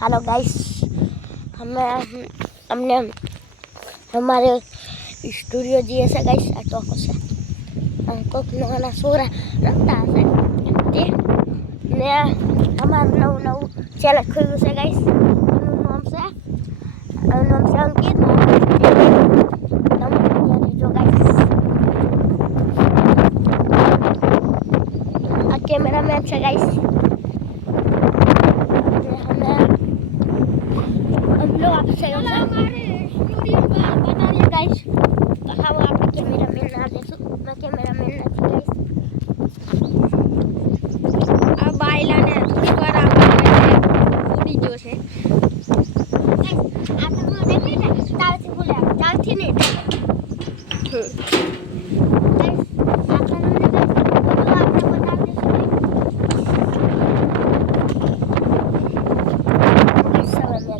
Hello guys, हमने हमारे studio जी ऐसे गाइस आ तो से कोक नाना सोरा रखता है ते ने हमार नव चैनल खुल्યું છે गाइस। નામ છે અંકિત। જો गाइस આ કેમેરામેન છે गाइस। हम लोग आपसे हमारे स्टूडियो का बता दिया गाइस। हम आपके कैमरामैन ना देखो, मैं कैमरामैन નથી गाइस। આ બાયલાને થોડીક વાર ઉડી ગયો છે ગાइस। આ તમે દેખી ને તાવથી બોલ્યા તાવથી ને ગાइस। આ તમને ગાइस બધું આપણે બતાવી દઈશું गाइस। सब मैं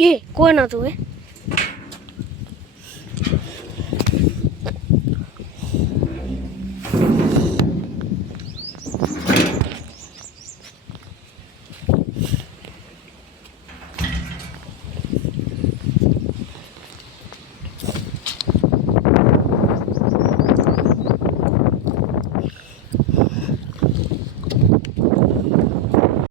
ये कौन હતું એ